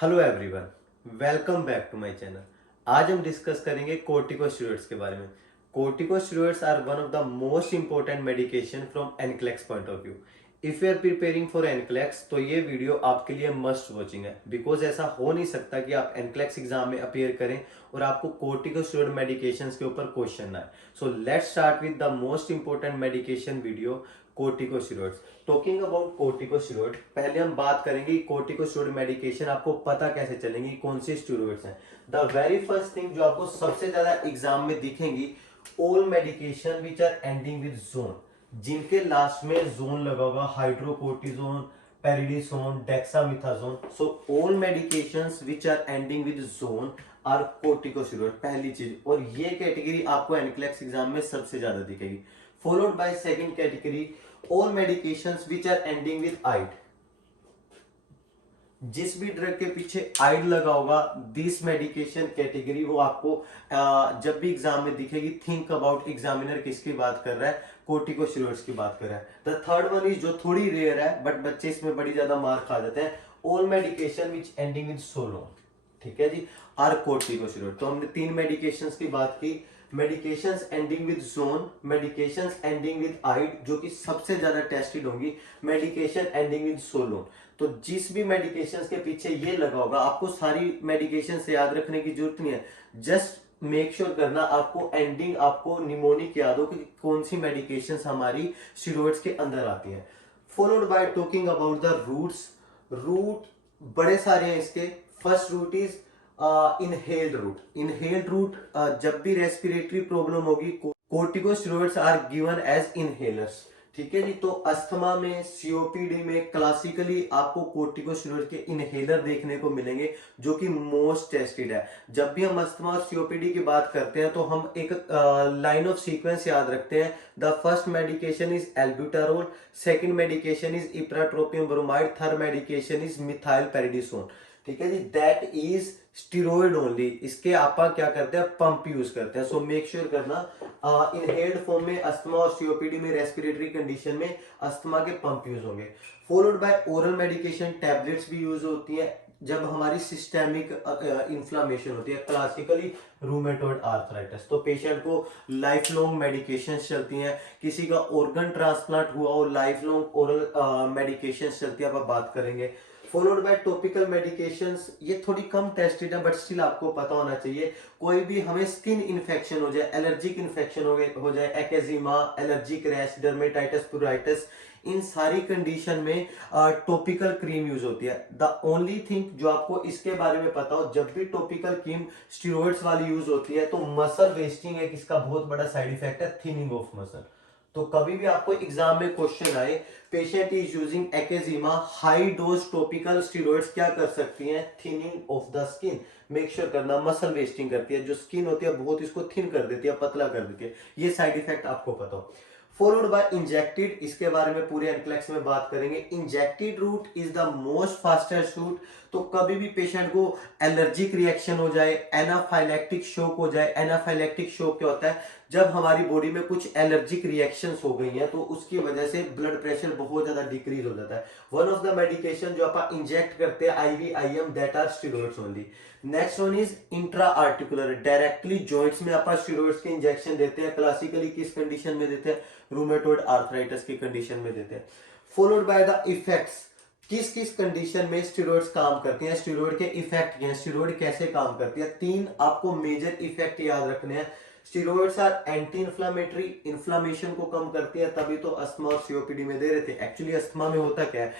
Hello everyone, welcome back to my channel. आज हम discuss करेंगे कोर्टिकोस्टेरॉइड्स के बारे में। Corticosteroids are one of the most important medication from NCLEX point of view. If you are preparing for NCLEX तो ये video आपके लिए मस्ट वॉचिंग है, बिकॉज ऐसा हो नहीं सकता कि आप एनक्लेक्स एग्जाम में अपीयर करें और आपको कोर्टिकोस्टेरॉइड मेडिकेशंस के ऊपर क्वेश्चन आए। So let's start with the most important medication video, corticosteroids. Talking about corticosteroid, पहले हम बात करेंगे कोर्टिकोस्टेरॉइड मेडिकेशन आपको पता कैसे चलेंगी कौन से स्टेरॉइड्स हैं। द वेरी फर्स्ट थिंग जो आपको सबसे ज्यादा एग्जाम में दिखेंगी, all medication which are ending with sone, जिनके लास्ट में जोन लगा होगा, hydrocortisone, prednisone, dexamethasone. So all medications which are ending with sone are corticosteroid, पहली चीज। और ये कैटेगरी आपको एनक्लेक्स एग्जाम में सबसे ज्यादा दिखेगी। Followed by second category, all medications which are ending with आइड। जिस भी ड्रग के पीछे आइड लगा होगा, दिस मेडिकेशन कैटेगरी वो आपको जब भी एग्जाम में दिखेगी, थिंक अबाउट एग्जामिनर किसकी बात कर रहा है, कोर्टिकोस्टेरॉइड्स की बात कर रहा है। द थर्ड वन इज जो थोड़ी रेयर है बट बच्चे इसमें बड़ी ज्यादा मार खा जाते हैं, all medication which ending with solone, ठीक है जी, आर कोर्टिकोस्टेरॉइड। तो हमने तीन मेडिकेशंस की बात की, medications ending with sone, medications ending with ide जो कि सबसे ज्यादा टेस्टेड होंगी, मेडिकेशन एंडिंग विद सोलोन। तो जिस भी मेडिकेशंस के पीछे ये लगा होगा, आपको सारी मेडिकेशन से याद रखने की जरूरत नहीं है, जस्ट मेक श्योर करना आपको एंडिंग, आपको निमोनिक याद हो कि कौन सी मेडिकेशंस हमारी स्टेरॉइड्स के अंदर आती हैं। Followed by talking about the routes. Route बड़े सारे हैं इसके। First route is inhaled route. Inhaled route, जब भी रेस्पिरेटरी प्रॉब्लम होगी, corticosteroids are given as inhalers, ठीक है जी। तो अस्थमा में, सीओपीडी में क्लासिकली आपको कोर्टिकोस्टेरॉइड के इनहेलर देखने को मिलेंगे जो कि मोस्ट टेस्टेड है। जब भी हम अस्थमा और सीओपीडी की बात करते हैं तो हम एक लाइन ऑफ सीक्वेंस याद रखते हैं। The first medication is albuterol, second medication is ipratropium bromide, third medication is methyl prednisone, ठीक है जी। That is steroid only. इसके आप क्या करते हैं, पंप यूज करते हैं। सो मेक श्योर करना इनहेल्ड फॉर्म में अस्थमा और सीओपीडी में, रेस्पिरेटरी कंडीशन में अस्थमा के पंप यूज होंगे। Followed by oral medication, tablets भी यूज होती है जब हमारी सिस्टेमिक इन्फ्लामेशन होती है, क्लासिकली रूमेटॉइड आर्थराइटिस। तो पेशेंट को लाइफ लॉन्ग मेडिकेशन चलती हैं। किसी का ऑर्गन ट्रांसप्लांट हुआ हो, लाइफ लॉन्ग ओरल मेडिकेशन चलती है, आप बात करेंगे। फॉलोड बाय टॉपिकल मेडिकेशंस, ये थोड़ी कम टेस्टेड है बट स्टिल आपको पता होना चाहिए। कोई भी हमें स्किन इन्फेक्शन हो जाए, एलर्जिक इन्फेक्शन हो जाए, एक्जिमा, एलर्जिक रैश, डर्मेटाइटिस, प्यूराइटिस, इन सारी कंडीशन में टॉपिकल क्रीम यूज होती है। द ओनली थिंग जो आपको इसके बारे में पता हो, जब भी टॉपिकल क्रीम स्टेरॉइड्स वाली यूज होती है तो मसल वेस्टिंग एक इसका बहुत बड़ा साइड इफेक्ट है, थिनिंग ऑफ मसल। तो कभी भी आपको एग्जाम में क्वेश्चन आए, patient is using eczema, high dose topical steroids क्या कर सकती हैं, thinning of the skin. Make sure करना मसल वेस्टिंग करती है, जो स्किन होती है बहुत इसको थिन कर देती है, पतला कर देती है, ये साइड इफेक्ट आपको पता हो। फॉलोड बाय इंजेक्टेड, इसके बारे में पूरे एनक्लेक्स में बात करेंगे। Injected route is the most fastest route. तो कभी भी पेशेंट को एलर्जिक रिएक्शन हो जाए, एनाफाइलैक्टिक शॉक हो जाए, एनाफाइलैक्टिक शॉक क्या होता है, जब हमारी बॉडी में कुछ एलर्जिक रिएक्शंस हो गई हैं तो उसकी वजह से ब्लड प्रेशर बहुत ज्यादा डिक्रीज हो जाता है। वन ऑफ द मेडिकेशन जो आप इंजेक्ट करते हैं, IV, IM, that are steroids only. Next one is intra articular, directly joints में आप स्टेरॉइड्स के इंजेक्शन देते हैं। क्लासिकली किस कंडीशन में देते हैं, रूमेटॉइड आर्थराइटिस की कंडीशन में देते हैं। फॉलोड बाय द इफेक्ट्स, किस किस कंडीशन में स्टेरॉइड्स काम करती हैं, स्टेरॉइड के इफेक्ट क्या हैं, स्टेरॉइड कैसे काम करती है। तीन आपको मेजर इफेक्ट याद रखने हैं। Steroids are anti inflammatory, inflammation को कम करती है, तभी तो अस्थमा और सीओपीडी में दे रहे थे। एक्चुअली अस्थमा में होता क्या है,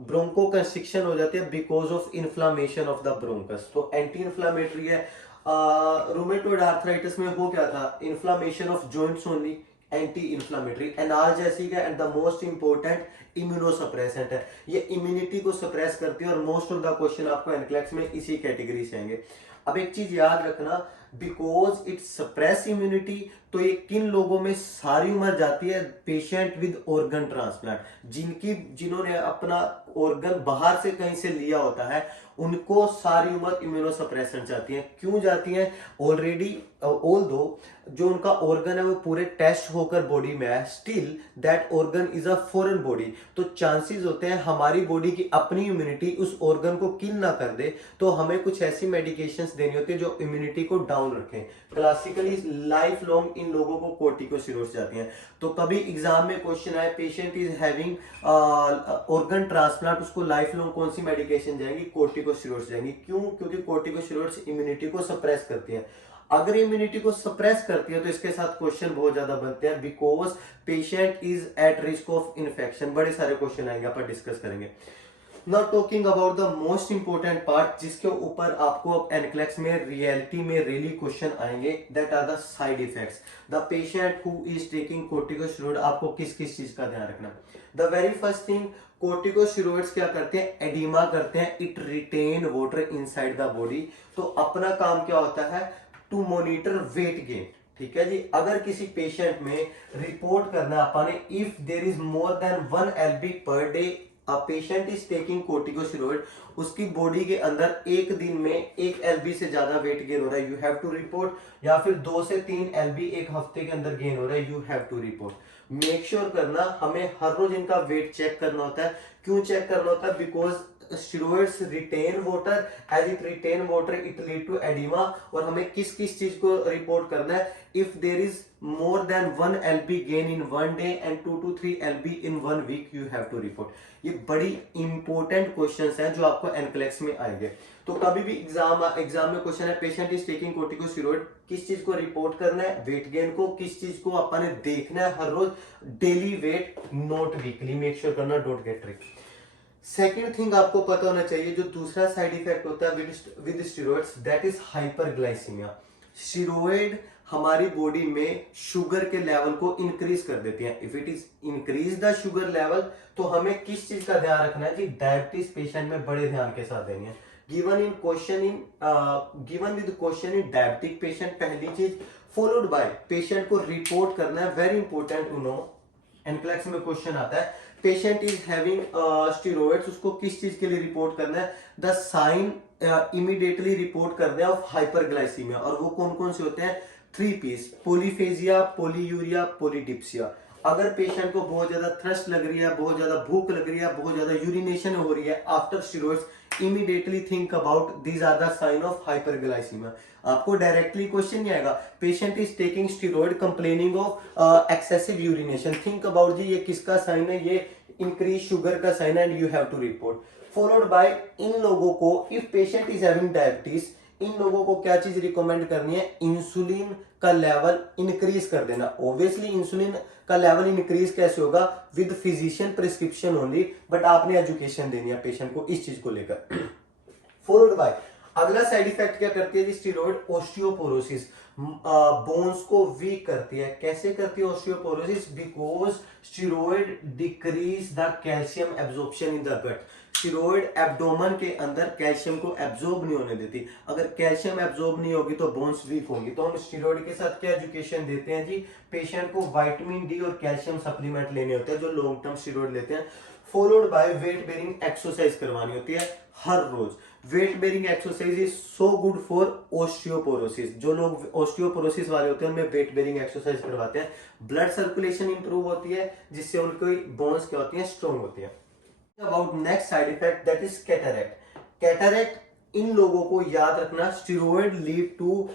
ब्रोंको कंस्ट्रिक्शन हो जाती है because of inflammation of the bronchus, तो एंटी इन्फ्लामेटरी है। रूमेटॉइड आर्थराइटिस में हो क्या था, inflammation of joints only, anti inflammatory. Analgesic है and the most important immunosuppressant है, ये इम्यूनिटी को सप्रेस करती है और मोस्ट ऑफ द क्वेश्चन आपको एनक्लेक्स में इसी कैटेगरी से आएंगे। अब एक चीज याद रखना, बिकॉज इट सप्रेस इम्यूनिटी, तो ये किन लोगों में सारी उम्र जाती है, पेशेंट विद ऑर्गन ट्रांसप्लांट, जिन्होंने अपना ऑर्गन बाहर से कहीं से लिया होता है, उनको सारी उम्र इम्यूनोसप्रेसेंट जाती है। क्यों जाती है, ऑलरेडी ऑल्दो जो उनका ऑर्गन है वो पूरे टेस्ट होकर बॉडी में है, still that organ is a foreign body, तो चांसेस होते हैं हमारी बॉडी की अपनी इम्यूनिटी उस ऑर्गन को किल ना कर दे, तो हमें कुछ ऐसी मेडिकेशंस देनी होती है जो इम्यूनिटी को डाउन रखें। क्लासिकली लाइफ लॉन्ग इन लोगों को कोर्टिकोस्टेरॉइड्स जाती हैं। तो कभी एग्जाम में क्वेश्चन आए, patient is having organ transplant, उसको लाइफ लॉन्ग कौन सी मेडिकेशन जाएंगी? कोर्टिकोस्टेरॉइड्स जाएंगी। क्यों? क्योंकि कोर्टिकोस्टेरॉइड्स इम्यूनिटी को सप्रेस करती हैं। अगर इम्यूनिटी को सप्रेस करती है तो इसके साथ क्वेश्चन बहुत ज्यादा बनते हैं, because patient is at risk of infection. बड़े सारे क्वेश्चन आएंगे, अपन डिस्कस करेंगे। Not talking about the most important part, जिसके ऊपर आपको अब एनक्लेक्स में रियलिटी में रियली क्वेश्चन आएंगे, that are the side effects. The patient who is taking corticosteroid, आपको किस किस चीज का ध्यान रखना। The very first thing, corticosteroids क्या करते हैं? एडिमा करते हैं, it retain water inside the body. तो अपना काम क्या होता है? To monitor weight gain. ठीक है जी। अगर किसी पेशेंट में रिपोर्ट करना अपने, if there is more than 1 LB per day, a patient is taking corticosteroid, उसकी बॉडी के अंदर एक दिन में 1 LB से ज्यादा वेट गेन हो रहा है, यू हैव टू रिपोर्ट। या फिर 2 से 3 LB एक हफ्ते के अंदर गेन हो रहा है, you have to report. Make sure करना, हमें हर रोज इनका वेट चेक करना होता है। क्यों चेक करना होता है? Because steroids retain water, as it retain water it lead to edema। और हमें किस किस चीज को रिपोर्ट करना है? if there is more than 1 LB gain in 1 day and 2 to 3 LB in 1 week, you have to report। ये बड़ी इंपॉर्टेंट क्वेश्चंस हैं जो आपको एनक्लेक्स में आएंगे। तो कभी भी एग्जाम में क्वेश्चन है, पेशेंट इज टेकिंग कोर्टिकोस्टेरॉइड, किस चीज को रिपोर्ट करना है? वेट गेन को। किस चीज को अपन ने देखना है? हर रोज daily weight, not weekly. Make sure करना, don't get trick. Second thing आपको पता होना चाहिए, जो दूसरा साइड इफेक्ट होता है with steroids, that is hyperglycaemia. Steroid हमारी बॉडी में शुगर के लेवल को इंक्रीज कर देती है। If it is increase the sugar level, तो हमें किस चीज का ध्यान रखना है जी? डायबिटीज पेशेंट में बड़े ध्यान के साथ देनी है। Given with question in diabetic patient, पहली चीज, फॉलोड बाय पेशेंट को रिपोर्ट करना है, very important to know. NCLEX में क्वेश्चन आता है, पेशेंट इज हैविंग स्टेरॉइड्स, उसको किस चीज के लिए रिपोर्ट करना है? द साइन इमीडिएटली रिपोर्ट करना है ऑफ हाइपरग्लाइसीमिया। और वो कौन कौन से होते हैं? 3 P's, पोलीफेजिया, पोलीयूरिया, पोलीडिप्सिया। अगर पेशेंट को बहुत ज्यादा थ्रस्ट लग रही है, बहुत ज्यादा भूख लग रही है, बहुत ज्यादा यूरिनेशन हो रही है after steroids, immediately think about these are the sign of hyperglycemia. आपको डायरेक्टली क्वेश्चन नहीं आएगा, patient is taking steroid complaining of excessive urination, think about जी ये किसका साइन है? ये इंक्रीज शुगर का साइन है, and you have to report. Followed by, इन लोगों को, if patient is having diabetes, इन लोगों को क्या चीज रिकमेंड करनी है? इंसुलिन का लेवल इंक्रीज कर देना। ऑब्वियसली इंसुलिन का लेवल इंक्रीज कैसे होगा? With physician prescription only, but आपने एजुकेशन देनी है पेशेंट को इस चीज को लेकर। फॉलोड बाय, अगला साइड इफेक्ट क्या करती है स्टेरॉइड? ऑस्टियोपोरोसिस, बोन्स को वीक करती है। कैसे करती है osteoporosis? Because steroid decrease the calcium absorption in the gut. Steroid abdomen के अंदर कैल्शियम को एब्जॉर्ब नहीं होने देती। अगर कैल्शियम एब्जॉर्ब नहीं होगी तो बोन्स वीक होंगी। तो हम स्टेरॉइड के साथ क्या एजुकेशन देते हैं जी? पेशेंट को विटामिन डी और कैल्शियम सप्लीमेंट लेने होते हैं जो लॉन्ग टर्म स्टेरॉइड लेते हैं। Followed by weight bearing exercise करवानी होती है हर रोज। Weight bearing exercise is so good for osteoporosis. जो लोग ऑस्टियोपोरोसिस वाले होते हैं उनमें वेट बेरिंग एक्सरसाइज करवाते हैं। ब्लड सर्कुलेशन इंप्रूव होती है, जिससे उनकी बोन्स क्या होती है? स्ट्रॉन्ग होती है। About next side effect, that is cataract. Cataract, इन लोगों को याद रखना, steroid lead to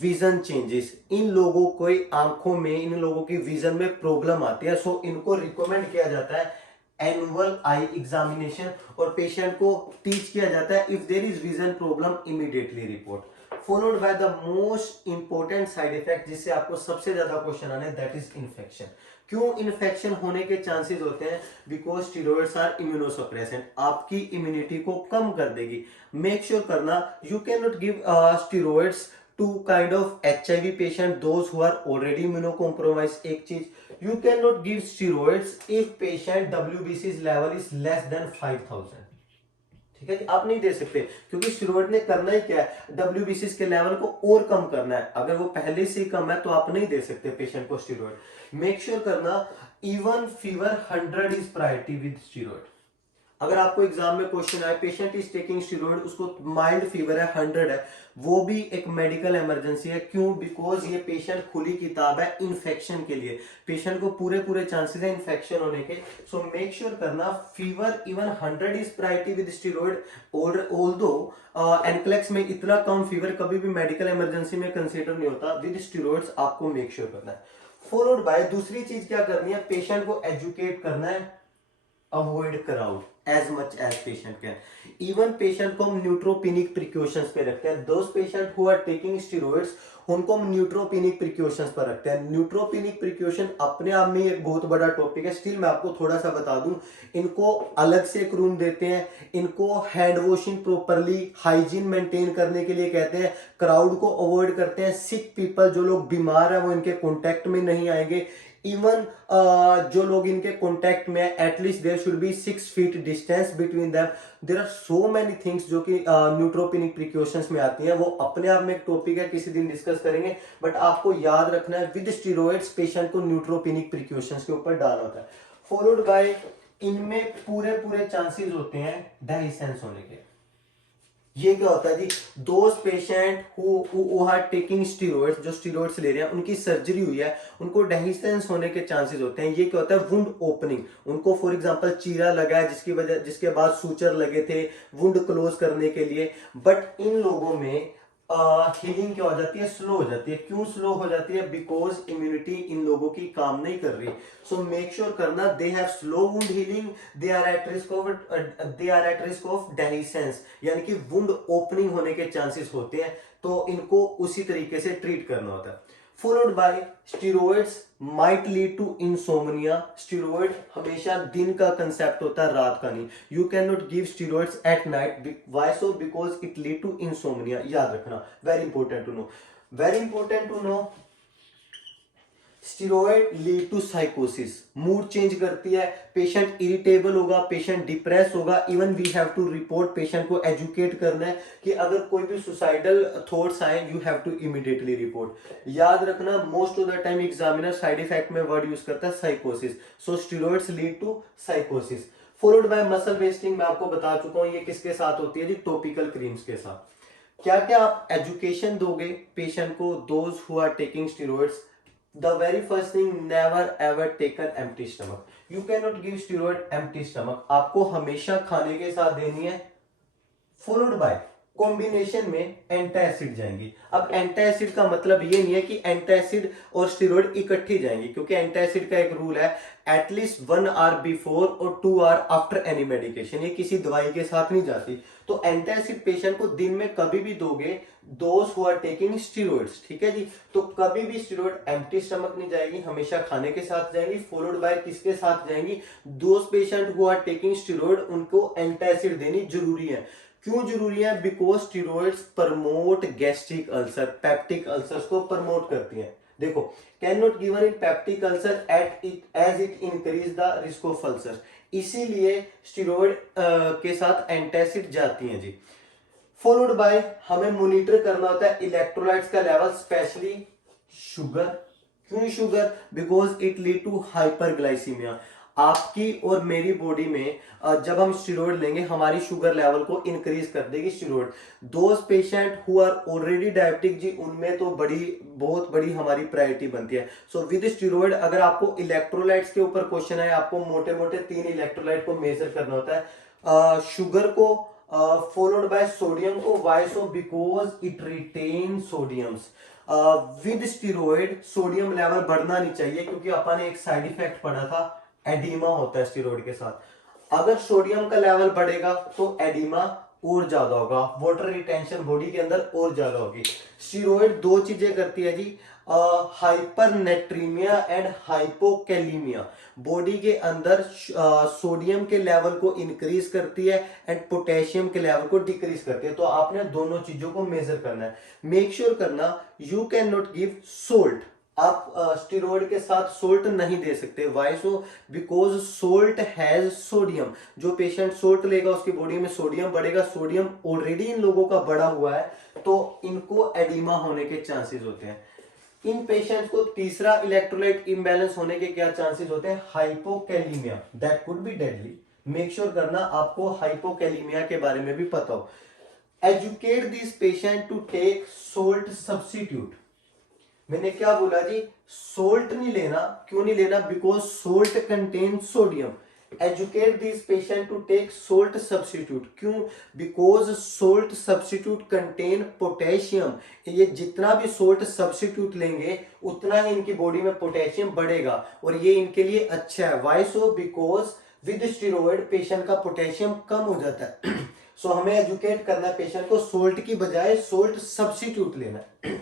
vision changes. इन लोगों को आंखों में, इन लोगों की विजन में प्रॉब्लम आती है, सो इनको रिकमेंड किया जाता है एनुअल आई एग्जामिनेशन, और पेशेंट को टीच किया जाता है if there is vision problem immediately report. Followed by the most important side effect, जिससे आपको सबसे ज्यादा क्वेश्चन आने, दैट इज इन्फेक्शन। क्यों इन्फेक्शन होने के चांसेस होते हैं? बिकॉज स्टेरॉइड्स आर इम्यूनोसप्रेसेंट, आपकी इम्यूनिटी को कम कर देगी। मेक श्योर करना, you can not give steroids to kind of HIV patient, those who are already immunocompromised। एक चीज, you cannot give steroids if patient WBC's level is less than 5000। ठीक है, आप नहीं दे सकते, क्योंकि स्टेरॉइड ने करना ही क्या है? WBC's के लेवल को और कम करना है। अगर वो पहले से ही कम है तो आप नहीं दे सकते पेशेंट को स्टेरॉइड। मेक श्योर करना, even fever 100 is priority with steroid. अगर आपको एग्जाम में क्वेश्चन आए पेशेंट इज टेकिंग स्टीरॉयड, उसको माइल्ड फीवर है 100 है, वो भी एक मेडिकल इमरजेंसी है। क्यों? बिकॉज ये पेशेंट खुली किताब है इन्फेक्शन के लिए, पेशेंट को पूरे पूरे चांसेस है इन्फेक्शन होने के। सो मेक श्योर करना fever even 100 is priority with steroid. Although NCLEX में इतना कम फीवर कभी भी मेडिकल इमरजेंसी में कंसीडर नहीं होता, विद स्टीरॉयड्स आपको मेक श्योर करना है। फॉलोड बाय दूसरी चीज क्या करनी है, पेशेंट को एजुकेट करना है, avoid crowd as much as patient can. Even patient को हम न्यूट्रोपिनिक प्रिकॉशंस पे रखते हैं। Those patient who are taking steroids उनको हम न्यूट्रोपिनिक प्रिकॉशंस पर रखते हैं। न्यूट्रोपिनिक प्रिकॉशन अपने आप में एक बहुत बड़ा टॉपिक है, स्टिल मैं आपको थोड़ा सा बता दूं। इनको अलग से एक रूम देते हैं, इनको hand washing properly hygiene maintain करने के लिए कहते हैं, क्राउड को अवॉइड करते हैं, सिक पीपल जो लोग बीमार हैं वो इनके कॉन्टेक्ट में नहीं आएंगे। इवन जो लोग इनके कॉन्टेक्ट में है at least there should be 6 feet distance between them. There are so many things जो कि न्यूट्रोपिनिक प्रिकॉशंस में आती हैं, वो अपने आप में एक टॉपिक है, किसी दिन डिस्कस करेंगे। बट आपको याद रखना है विद स्टीरॉयड्स पेशेंट को न्यूट्रोपिनिक प्रिकॉशंस के ऊपर डालना होता है। फॉलोड बाय इनमें पूरे पूरे चांसेस होते हैं डेहिसेंस होने के। ये क्या होता है जी, those patient who are taking steroids, जो स्टीरॉयड्स ले रहे हैं उनकी सर्जरी हुई है, उनको डेहिसेंस होने के चांसेस होते हैं। ये क्या होता है, वुंड ओपनिंग, उनको फॉर एग्जांपल चीरा लगा है जिसके बाद सूचर लगे थे वुंड क्लोज करने के लिए। बट इन लोगों में हीलिंग क्या हो जाती है, स्लो हो जाती है। क्यों स्लो हो जाती है? बिकॉज इम्यूनिटी इन लोगों की काम नहीं कर रही। सो मेक श्योर करना they have slow wound healing, they are at risk of dehiscence, यानी कि वुंड ओपनिंग होने के चांसेस होते हैं, तो इनको उसी तरीके से ट्रीट करना होता है। Followed by steroids might lead to insomnia. Steroid हमेशा दिन का कंसेप्ट होता है, रात का नहीं। You can not give steroids at night, why so? Because it lead to insomnia. याद रखना, very important to know, very important to know. Steroid lead to साइकोसिस, मूड चेंज करती है, पेशेंट इरिटेबल होगा, पेशेंट डिप्रेस होगा। Even we have to report, patient को educate करना है कि अगर कोई भी सुसाइडल थॉट्स आए you have to immediately report. याद रखना most of the time examiner side effect में वर्ड यूज करता है साइकोसिस। सो steroids lead to साइकोसिस। Followed by muscle wasting, मैं आपको बता चुका हूं ये किसके साथ होती है जी, टॉपिकल क्रीम्स के साथ। क्या क्या आप एजुकेशन दोगे पेशेंट को, those who are taking steroids? The very first thing, never ever take an empty stomach. You cannot give steroid empty stomach. आपको हमेशा खाने के साथ देनी है। Followed by कॉम्बिनेशन में एंटासिड जाएंगी। अब एंटासिड का मतलब ये नहीं है कि एंटासिड और स्टीरॉयड इकट्ठी जाएंगी, क्योंकि एंटासिड का एक रूल है एटलीस्ट 1 आवर बिफोर और 2 आवर आफ्टर एनी मेडिकेशन, ये किसी दवाई के साथ नहीं जाती। तो एंटासिड पेशेंट को दिन में कभी भी दोगे, those who are taking steroids, ठीक है जी। तो कभी भी स्टीरॉयड एम्प्टी स्टमक नहीं जाएगी, हमेशा खाने के साथ जाएंगी। फॉलोड बाय किसके साथ जाएंगी? Those patient who are taking steroid, उनको एंटासिड देनी जरूरी है। क्यों जरूरी है? Because steroids promote gastric ulcer, peptic ulcers को प्रमोट करती हैं। देखो, can not given in peptic ulcer at it as it increase the risk of ulcer, इसीलिए स्टीरॉयड के साथ एंटासिड जाती हैं जी। फॉलोड बाय हमें मॉनिटर करना होता है इलेक्ट्रोलाइट्स का लेवल, स्पेशली शुगर। क्यों sugar? Because it lead to hyperglycaemia. आपकी और मेरी बॉडी में जब हम स्टीरॉयड लेंगे हमारी शुगर लेवल को इंक्रीज कर देगी steroid. Those patient who are already diabetic जी, उनमें तो बहुत बड़ी हमारी प्रायोरिटी बनती है। सो विद स्टीरॉयड अगर आपको इलेक्ट्रोलाइट्स के ऊपर क्वेश्चन है, आपको मोटे मोटे 3 इलेक्ट्रोलाइट को मेजर करना होता है। शुगर को, फॉलोड बाय सोडियम को। Why so? Because it retain sodiums. With steroid sodium level बढ़ना नहीं चाहिए, क्योंकि अपन ने एक साइड इफेक्ट पढ़ा था, एडिमा होता है स्टीरॉयड के साथ। अगर सोडियम का लेवल बढ़ेगा तो एडिमा और ज्यादा होगा, वाटर रिटेंशन बॉडी के अंदर और ज्यादा होगी। स्टीरॉयड 2 चीजें करती है जी, हाइपरनेट्रीमिया एंड हाइपोकैलीमिया। बॉडी के अंदर सोडियम के लेवल को इंक्रीज करती है एंड पोटेशियम के लेवल को डिक्रीज करती है। तो आपने दोनों चीजों को मेजर करना है। मेक श्योर करना you can not give salt, आप स्टीरॉयड के साथ सोल्ट नहीं दे सकते। Why so? Because salt has sodium. जो पेशेंट सोल्ट लेगा उसकी बॉडी में सोडियम बढ़ेगा, सोडियम ऑलरेडी इन लोगों का बढ़ा हुआ है, तो इनको एडिमा होने के चांसेस होते हैं। इन पेशेंट्स को तीसरा इलेक्ट्रोलाइट इम्बैलेंस होने के क्या चांसेस होते हैं? Hypokalaemia, that could be deadly. Make sure करना आपको हाइपोकैलिमिया के बारे में भी पता हो। Educate this patient to take salt substitute. मैंने क्या बोला जी, सोल्ट नहीं लेना। क्यों नहीं लेना? Because salt contain sodium. Educate this patient to take salt substitute. क्यों? Because salt substitute contain potassium. ये जितना भी सोल्ट सब्स्टिट्यूट लेंगे उतना ही इनकी बॉडी में पोटेशियम बढ़ेगा और ये इनके लिए अच्छा है। Why so? Because with steroid patient का पोटेशियम कम हो जाता है। सो हमें एजुकेट करना है पेशेंट को सोल्ट की बजाय सोल्ट सब्स्टिट्यूट लेना है।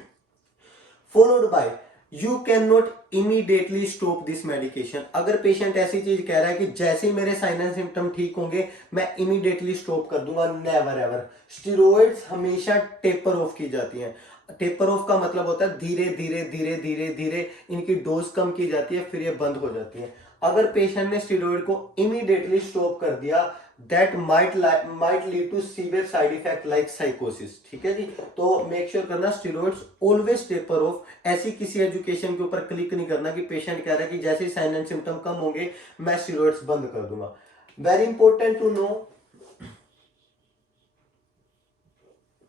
Followed bye you can not immediately stop this medication. अगर पेशेंट ऐसी चीज कह रहा है कि जैसे ही मेरे साइन एंड सिम्टम ठीक होंगे मैं इमीडिएटली स्टॉप कर दूंगा, नेवर एवर। स्टेरॉइड्स हमेशा टेपर ऑफ की जाती हैं। टेपर ऑफ का मतलब होता है धीरे धीरे धीरे धीरे धीरे इनकी डोज कम की जाती है, फिर ये बंद हो जाती है। अगर पेशेंट ने स्टेरॉइड को इमीडिएटली स्टॉप कर दिया that might lead to severe side effect like साइकोसिस। ठीक है जी, तो मेक श्योर करना स्टेरॉइड्स ऑलवेज टेपर ऑफ। ऐसी किसी एजुकेशन के ऊपर क्लिक नहीं करना कि पेशेंट कह रहा है कि जैसे ही साइन एंड सिम्टम कम होंगे मैं स्टेरॉइड्स बंद कर दूंगा। Very important to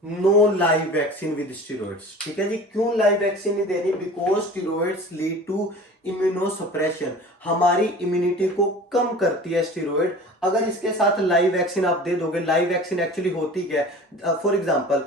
know live vaccine with steroids. ठीक है जी, क्यों लाइव वैक्सीन नहीं देनी? Because steroids lead to immunosuppression. हमारी इम्यूनिटी को कम करती है स्टेरॉइड। अगर इसके साथ लाइव वैक्सीन आप दे दोगे, लाइव वैक्सीन एक्चुअली होती क्या है? फॉर एग्जांपल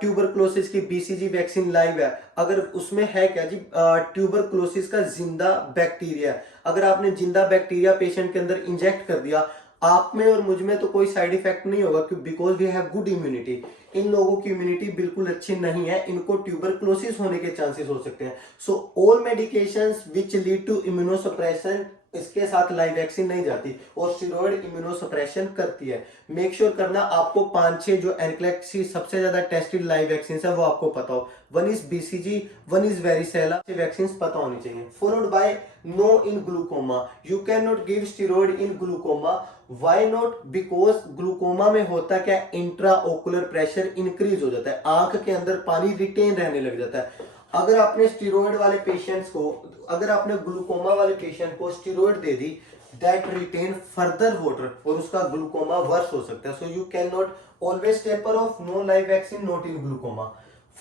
ट्यूबरक्लोसिस की बीसीजी वैक्सीन लाइव है। अगर उसमें है क्या जी, ट्यूबरक्लोसिस का जिंदा बैक्टीरिया। अगर आपने जिंदा बैक्टीरिया पेशेंट के अंदर इंजेक्ट कर दिया, आप में और मुझ में तो कोई साइड इफेक्ट नहीं होगा because we have good immunity. इन लोगों की इम्यूनिटी बिल्कुल अच्छी नहीं है, इनको ट्यूबरक्लोसिस होने के चांसेस हो सकते हैं। So all medications which lead to immunosuppression, इसके साथ लाइव वैक्सीन नहीं जाती और स्टेरॉइड इम्यूनोसप्रेशन करती है। मेक श्योर करना आपको 5-6 जो एनक्लेक्स की सबसे ज्यादा टेस्टेड लाइव वैक्सीन है वो आपको पता हो। One is BCG, one is varicella, vaccine पता होनी चाहिए। Followed by no in glaucoma. You can not give steroid in glaucoma. Why not? Because glaucoma में होता क्या, इंट्रा ओकुलर प्रेशर इंक्रीज हो जाता है, आंख के अंदर पानी रिटेन रहने लग जाता है। अगर आपने स्टेरॉइड वाले पेशेंट्स को, अगर आपने ग्लूकोमा वाले पेशेंट को स्टेरॉइड दे दी दैट रिटेन फर्दर वाटर और उसका ग्लूकोमा वर्स हो सकता है। So you can not always taper off, no live vaccine, not in glaucoma.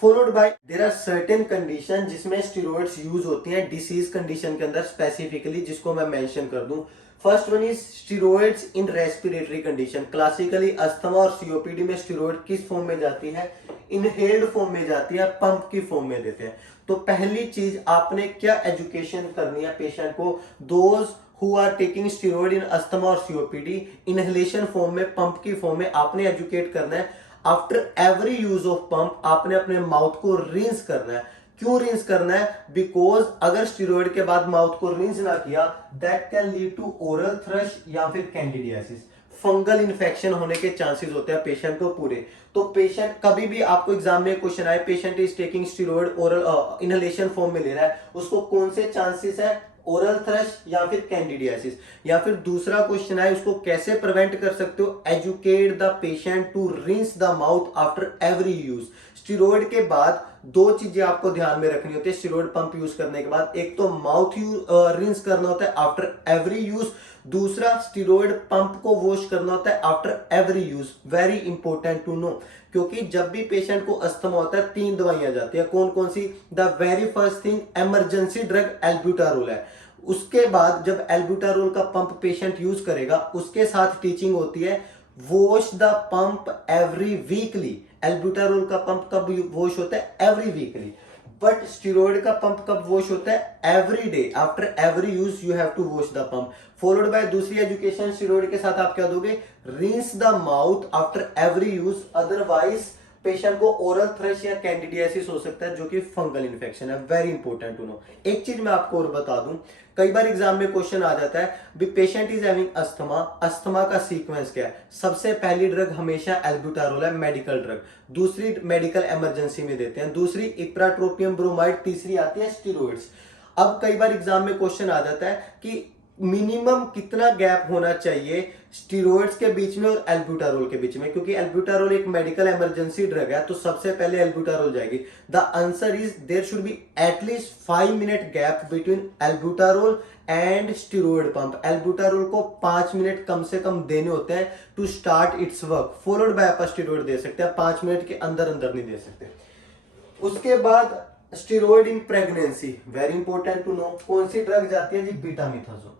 Followed by there are certain condition जिसमें स्टेरॉइड्स यूज होती हैं डिसीज कंडीशन के अंदर स्पेसिफिकली, जिसको मैं मेंशन कर दूं। First one is steroids in respiratory condition. Classically asthma और सीओपीडी में स्टेरॉइड किस फॉर्म में जाती है? इनहेल्ड फॉर्म में जाती है, पंप की फॉर्म में देते हैं। तो पहली चीज आपने क्या एजुकेशन करनी है पेशेंट को, those who are taking steroid in asthma और सीओपीडी इनहेलेशन फॉर्म में, पंप की फॉर्म में आपने एजुकेट करना है। After every use of pump आपने अपने माउथ को रिंस करना है। क्यों रिंस करना है? बिकॉज अगर स्टेरॉइड के बाद माउथ को रिंस ना किया that can lead to oral thrush या फिर कैंडिडियासिस। फंगल इन्फेक्शन होने के चांसेस होते हैं पेशेंट को पूरे। तो पेशेंट कभी भी आपको एग्जाम में क्वेश्चन आए patient is taking steroid oral inhalation form में ले रहा है, उसको कौन से चांसेस है, ओरल थ्रश या फिर कैंडिडियासिस। या फिर दूसरा क्वेश्चन है उसको कैसे प्रिवेंट कर सकते हो, educate the patient to rinse the mouth after every use. Steroid के बाद दो चीजें आपको ध्यान में रखनी होती है स्टेरॉइड पंप यूज करने के बाद, एक तो माउथ रिंस करना होता है आफ्टर एवरी यूज, दूसरा स्टेरॉइड पंप को वॉश करना होता है after every use. Very important to know, क्योंकि जब भी पेशेंट को अस्थमा होता है 3 दवाइयां जाती है। कौन कौन सी? The very first thing emergency drug albuterol है। उसके बाद जब एल्ब्यूटारोल का पंप पेशेंट यूज करेगा उसके साथ टीचिंग होती है wash the pump every weekly. Albuterol का पंप कब वॉश होता है? Every weekly. बट स्टेरॉइड का पंप कब वॉश होता है? Every day. After every use you have to wash the pump. Followed by दूसरी एजुकेशन स्टेरॉइड के साथ आप क्या दोगे? Rinse the mouth after every use, otherwise patient को ओरल थ्रश या कैंडिडियासिस हो सकता है जो कि फंगल इन्फेक्शन है। Very important to know. एक चीज मैं आपको और बता दूं, कई बार एग्जाम में क्वेश्चन आ जाता है भी patient is having asthma, asthma का सीक्वेंस क्या है? सबसे पहली ड्रग हमेशा एल्ब्यूटारोल है, मेडिकल ड्रग। दूसरी मेडिकल इमरजेंसी में देते हैं, दूसरी इप्राट्रोपियम ब्रोमाइड, तीसरी आती है स्टेरॉइड्स। अब कई बार एग्जाम में क्वेश्चन आ जाता है कि मिनिमम कितना गैप होना चाहिए स्टीरॉयड्स के बीच में और एल्ब्यूटारोल के बीच में, क्योंकि एल्ब्यूटारोल एक मेडिकल इमरजेंसी ड्रग है तो सबसे पहले एल्ब्यूटारोल जाएगी। The answer is there should be at least 5 minute gap between albuterol and steroid pump. Albuterol को 5 मिनट कम से कम देने होते हैं to start its work, followed by आप स्टीरॉयड दे सकते हैं, 5 मिनट के अंदर अंदर नहीं दे सकते। उसके बाद steroid in pregnancy, very important to know. कौन सी ड्रग जाती है जी? बीटामिथाजोल।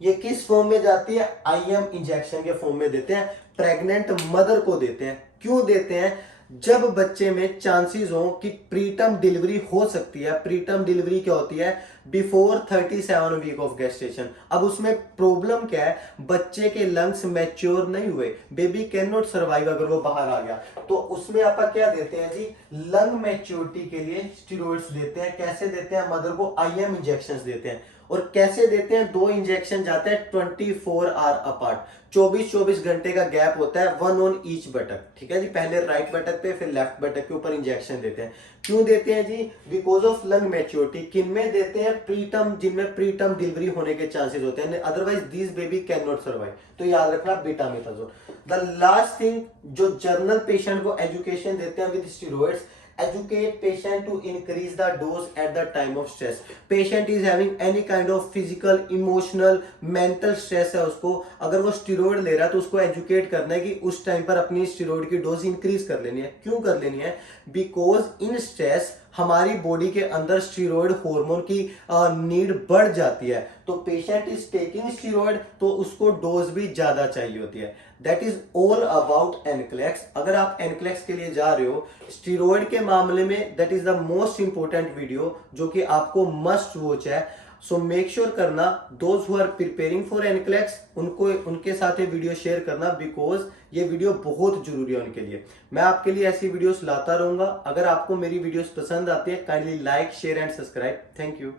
ये किस फॉर्म में जाती है? आईएम इंजेक्शन के फॉर्म में देते हैं, प्रेग्नेंट मदर को देते हैं। क्यों देते हैं? जब बच्चे में चांसेस हो कि प्रीटर्म डिलीवरी हो सकती है। प्रीटर्म डिलीवरी क्या होती है? Before 37 week of gestation. अब उसमें प्रॉब्लम क्या है? बच्चे के लंग्स मैच्योर नहीं हुए, बेबी कैन नॉट सर्वाइव अगर वो बाहर आ गया, तो उसमें आप क्या देते हैं जी? लंग मैच्योरिटी के लिए स्टीरॉयड्स देते हैं। कैसे देते हैं? मदर को आईएम इंजेक्शन देते हैं। और कैसे देते हैं? 2 इंजेक्शन जाते हैं 24 आवर अपार्ट, 24 घंटे का गैप होता है, 1 ऑन ईच बटक। ठीक है जी, पहले राइट बटक पे फिर लेफ्ट बटक के ऊपर इंजेक्शन देते हैं। क्यों देते हैं जी? Because of lung maturity. किन में देते हैं? प्रीटर्म, जिनमें प्रीटर्म डिलीवरी होने के चांसेस होते हैं, otherwise this baby can not survive. तो याद रखना बीटामिथाजोल। द लास्ट थिंग जो जर्नल पेशेंट को एजुकेशन देते हैं with steroids, educate patient to increase the dose at the time of stress. Patient is having any kind of physical, emotional, mental stress है उसको, अगर वो स्टीरॉयड ले रहा है तो उसको एजुकेट करना है कि उस टाइम पर अपनी स्टीरॉयड की डोज इंक्रीज कर लेनी है। क्यों कर लेनी है? बिकॉज इन स्ट्रेस हमारी बॉडी के अंदर स्टीरॉयड हार्मोन की नीड बढ़ जाती है, तो पेशेंट इज टेकिंग स्टीरॉयड तो उसको डोज भी ज्यादा चाहिए होती है। That is all about NCLEX. अगर आप एनक्लेक्स के लिए जा रहे हो स्टीरॉयड के मामले में, that is the most important video जो कि आपको मस्ट वॉच है। सो मेक श्योर करना those who are preparing for NCLEX उनको, उनके साथ ये वीडियो शेयर करना, बिकॉज ये वीडियो बहुत जरूरी है उनके लिए। मैं आपके लिए ऐसी वीडियोस लाता रहूंगा। अगर आपको मेरी वीडियोस पसंद आती है, kindly like, share and subscribe. Thank you.